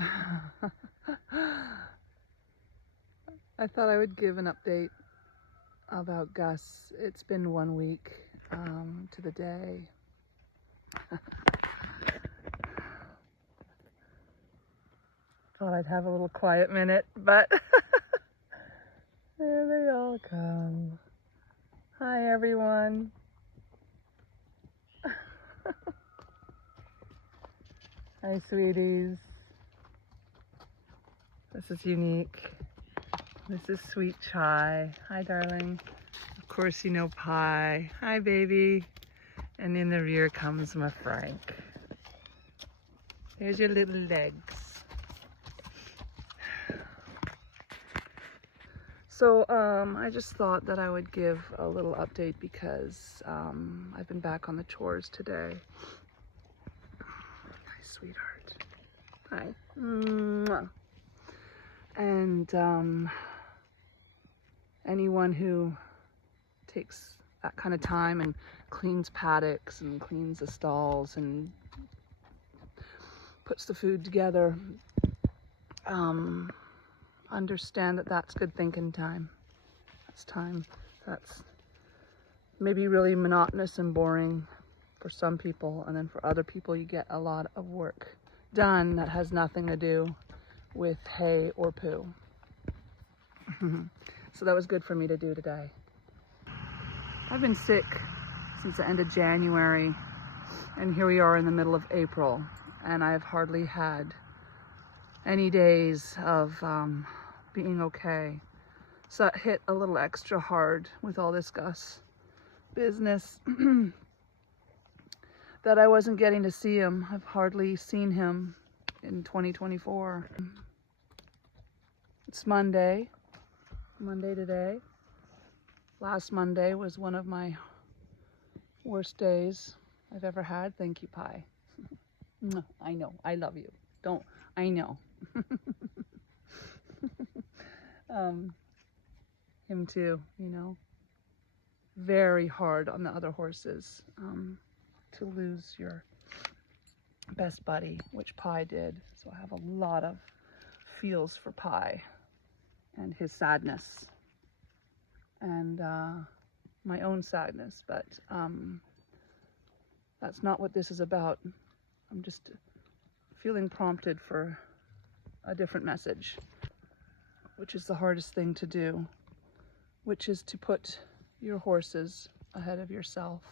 I thought I would give an update about Gus. It's been 1 week to the day. Thought I'd have a little quiet minute, but there they all come. Hi, everyone. Hi, sweeties. This is Unique. This is Sweet Chai. Hi, darling. Of course, you know Pie. Hi, baby. And in the rear comes my Frank. There's your little legs. So I just thought that I would give a little update because I've been back on the chores today. Hi, sweetheart. Hi. Mwah. And anyone who takes that kind of time and cleans paddocks and cleans the stalls and puts the food together, understand that that's good thinking time. That's time that's maybe really monotonous and boring for some people, and then for other people you get a lot of work done that has nothing to do with hay or poo. So that was good for me to do today. I've been sick since the end of January, and here we are in the middle of April, and I've hardly had any days of being okay. So that hit a little extra hard with all this Gus business that I wasn't getting to see him. I've hardly seen him in 2024. It's Monday today. Last Monday was one of my worst days I've ever had. Thank you, Pie. I know, I love you. I know. Him too, you know. Very hard on the other horses to lose your best buddy, which Pie did. So I have a lot of feels for Pie and his sadness and my own sadness, but that's not what this is about. I'm just feeling prompted for a different message, which is the hardest thing to do, which is to put your horses ahead of yourself.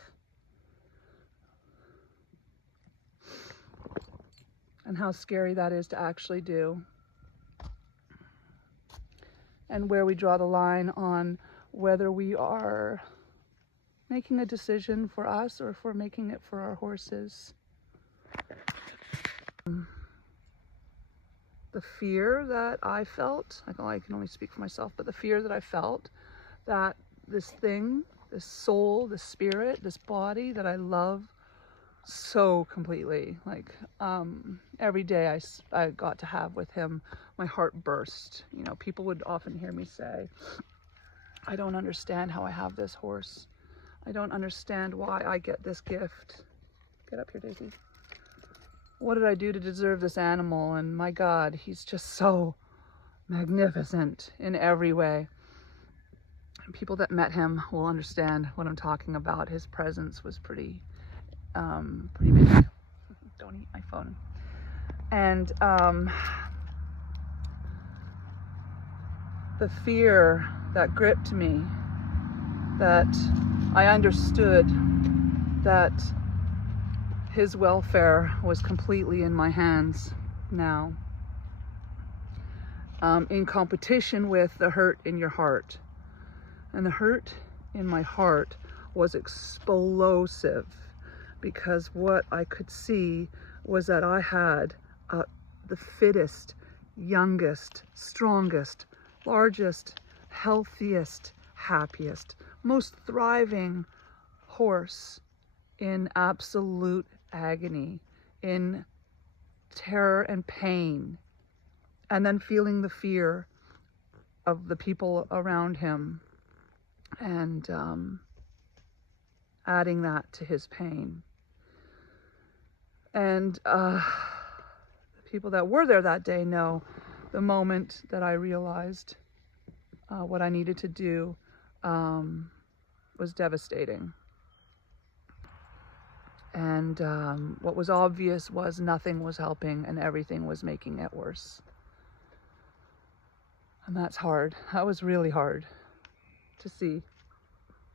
And how scary that is to actually do. And where we draw the line on whether we are making a decision for us or if we're making it for our horses. The fear that I felt, I can only speak for myself, but the fear that I felt that this thing, this soul, this spirit, this body that I love so completely, like every day I got to have with him, my heart burst. You know, people would often hear me say, I don't understand how I have this horse. I don't understand why I get this gift. Get up here, Daisy. What did I do to deserve this animal? And my God, he's just so magnificent in every way. And people that met him will understand what I'm talking about. His presence was pretty big. Don't eat my phone. And the fear that gripped me, that I understood that his welfare was completely in my hands now, in competition with the hurt in your heart. And the hurt in my heart was explosive, because what I could see was that I had the fittest, youngest, strongest, largest, healthiest, happiest, most thriving horse in absolute agony, in terror and pain, and then feeling the fear of the people around him and adding that to his pain. And the people that were there that day know the moment that I realized what I needed to do was devastating. And what was obvious was nothing was helping and everything was making it worse. And that's hard. That was really hard to see.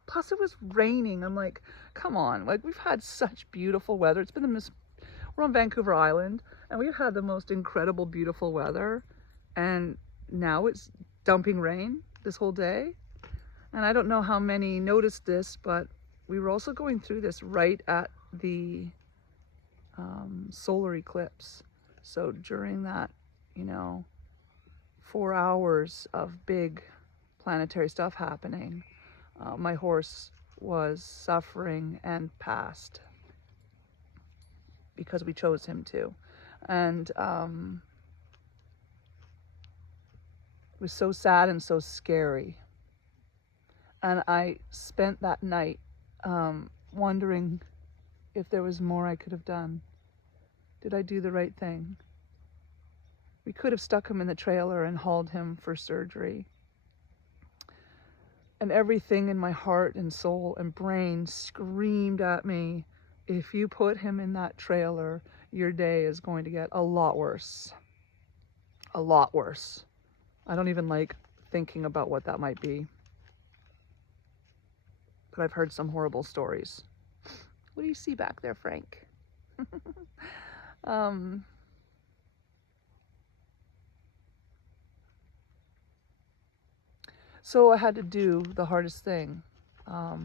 Plus it was raining. I'm like, come on, like we've had such beautiful weather. It's been we're on Vancouver Island and we've had the most incredible, beautiful weather. And now it's dumping rain this whole day. And I don't know how many noticed this, but we were also going through this right at the solar eclipse. So during that, 4 hours of big planetary stuff happening, my horse was suffering and passed because we chose him to. And it was so sad and so scary. And I spent that night wondering if there was more I could have done. Did I do the right thing? We could have stuck him in the trailer and hauled him for surgery. And everything in my heart and soul and brain screamed at me, if you put him in that trailer, your day is going to get a lot worse. A lot worse. I don't even like thinking about what that might be. But I've heard some horrible stories. What do you see back there, Frank? So I had to do the hardest thing. I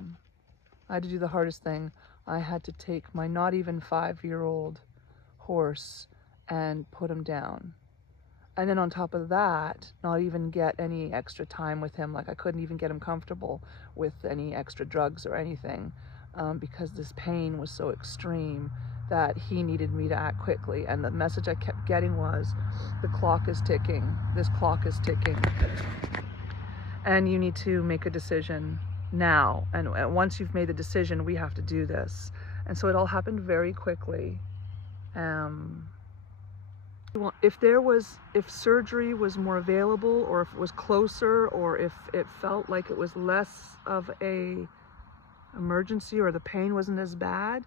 had to do the hardest thing. I had to take my not even 5-year-old horse and put him down. And then on top of that, not even get any extra time with him. Like I couldn't even get him comfortable with any extra drugs or anything because this pain was so extreme that he needed me to act quickly. And the message I kept getting was, the clock is ticking. This clock is ticking. And you need to make a decision now. And once you've made the decision, we have to do this. And so it all happened very quickly. If surgery was more available, or if it was closer, or if it felt like it was less of a emergency, or the pain wasn't as bad,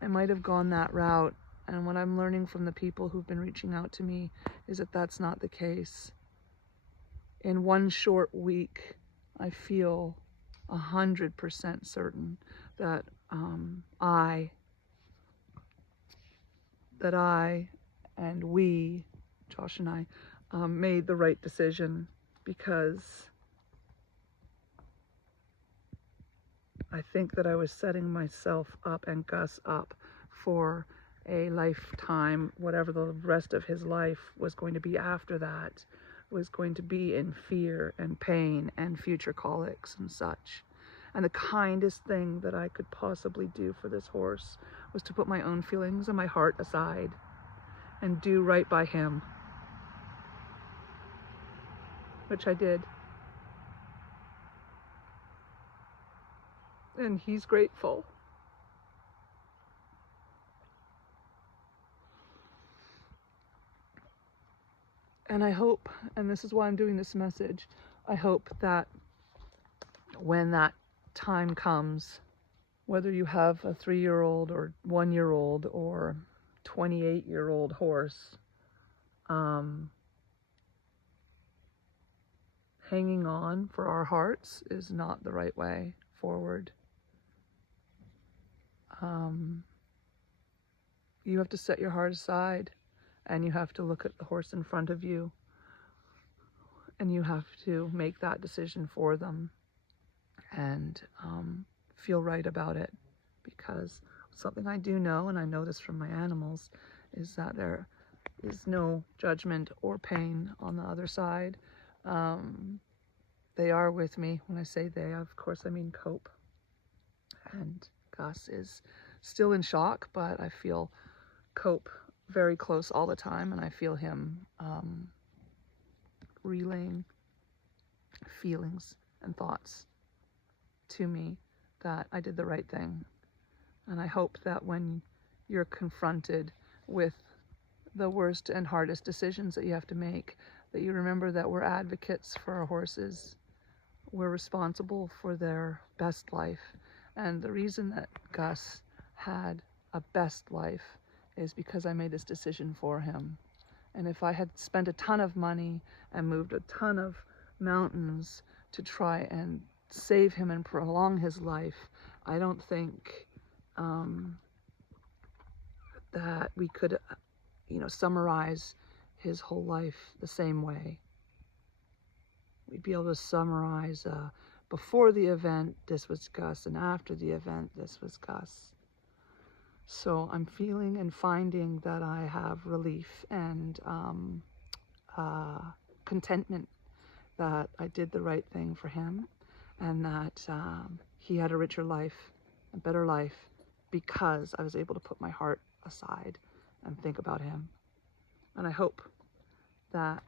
I might have gone that route. And what I'm learning from the people who've been reaching out to me is that that's not the case. In one short week, I feel 100% certain that I and we, Josh and I, made the right decision, because I think that I was setting myself up and Gus up for a lifetime, whatever the rest of his life was going to be after that, was going to be in fear and pain and future colics and such. And the kindest thing that I could possibly do for this horse was to put my own feelings and my heart aside and do right by him, which I did. And he's grateful. And I hope, and this is why I'm doing this message, I hope that when that time comes, whether you have a 3-year-old or 1-year-old or 28-year-old horse, hanging on for our hearts is not the right way forward. You have to set your heart aside, and you have to look at the horse in front of you, and you have to make that decision for them, and feel right about it. Because something I do know, and I know this from my animals, is that there is no judgment or pain on the other side. They are with me. When I say they, of course I mean Cope. And Gus is still in shock, but I feel Cope very close all the time, and I feel him relaying feelings and thoughts to me that I did the right thing. And I hope that when you're confronted with the worst and hardest decisions that you have to make, that you remember that we're advocates for our horses. We're responsible for their best life. And the reason that Gus had a best life is because I made this decision for him. And if I had spent a ton of money and moved a ton of mountains to try and save him and prolong his life, I don't think that we could, summarize his whole life the same way. We'd be able to summarize before the event, this was Gus, and after the event, this was Gus. So I'm feeling and finding that I have relief and contentment that I did the right thing for him, and that he had a richer life, a better life, because I was able to put my heart aside and think about him. And I hope that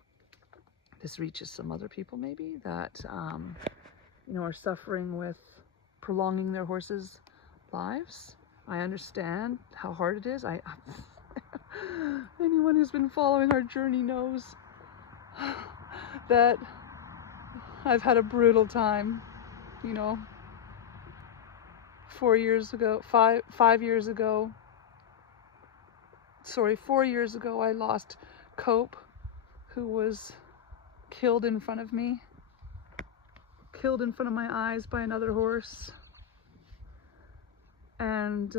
this reaches some other people maybe that are suffering with prolonging their horses' lives. I understand how hard it is. Anyone who's been following our journey knows that I've had a brutal time. 4 years ago, I lost Cope, who was killed in front of me, killed in front of my eyes by another horse. And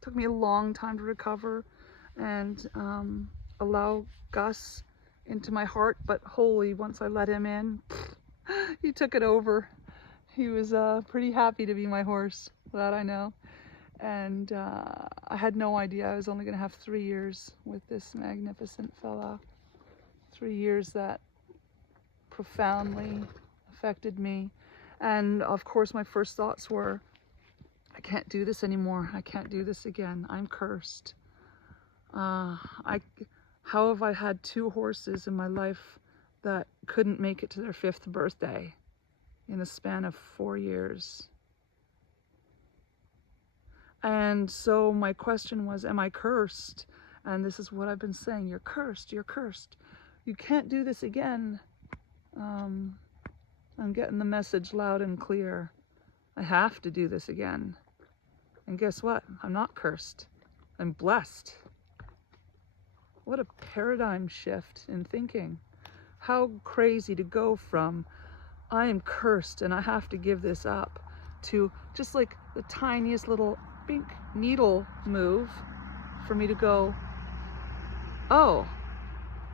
took me a long time to recover and allow Gus into my heart, but holy, once I let him in, he took it over. He was pretty happy to be my horse, that I know. And I had no idea I was only going to have 3 years with this magnificent fella. 3 years that profoundly affected me. And of course my first thoughts were, I can't do this anymore. I can't do this again. I'm cursed. How have I had 2 horses in my life that couldn't make it to their 5th birthday in the span of 4 years? And so my question was, am I cursed? And this is what I've been saying. You're cursed. You're cursed. You can't do this again. I'm getting the message loud and clear. I have to do this again. And guess what? I'm not cursed. I'm blessed. What a paradigm shift in thinking. How crazy to go from, I am cursed and I have to give this up, to just like the tiniest little pink needle move for me to go, oh,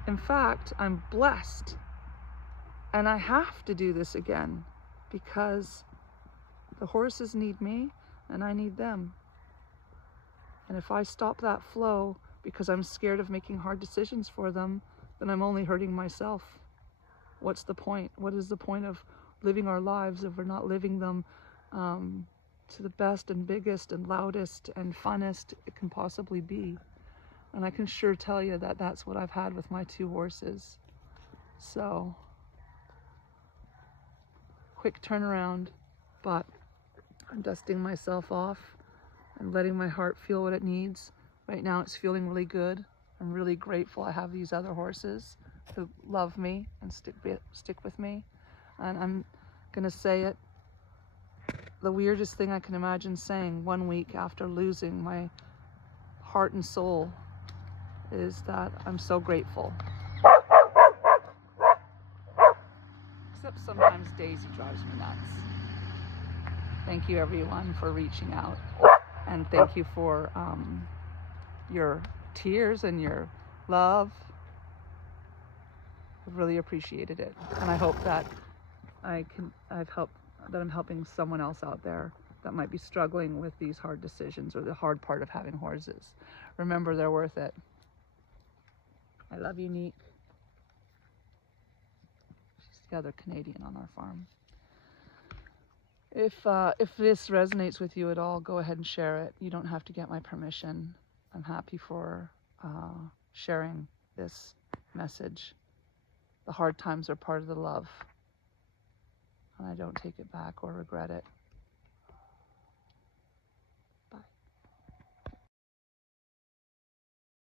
in fact, I'm blessed. And I have to do this again because the horses need me and I need them. And if I stop that flow because I'm scared of making hard decisions for them, then I'm only hurting myself. What's the point? What is the point of living our lives if we're not living them to the best and biggest and loudest and funnest it can possibly be? And I can sure tell you that that's what I've had with my 2 horses. So, quick turnaround, but I'm dusting myself off and letting my heart feel what it needs. Right now it's feeling really good. I'm really grateful I have these other horses who love me and stick with me. And I'm gonna say it, the weirdest thing I can imagine saying 1 week after losing my heart and soul is that I'm so grateful. Except sometimes Daisy drives me nuts. Thank you everyone for reaching out, and thank you for your tears and your love. I've really appreciated it, and I hope that I'm helping someone else out there that might be struggling with these hard decisions or the hard part of having horses. Remember, they're worth it. I love you, Neek. She's the other Canadian on our farm. If this resonates with you at all, go ahead and share it. You don't have to get my permission. I'm happy for sharing this message. The hard times are part of the love, and I don't take it back or regret it.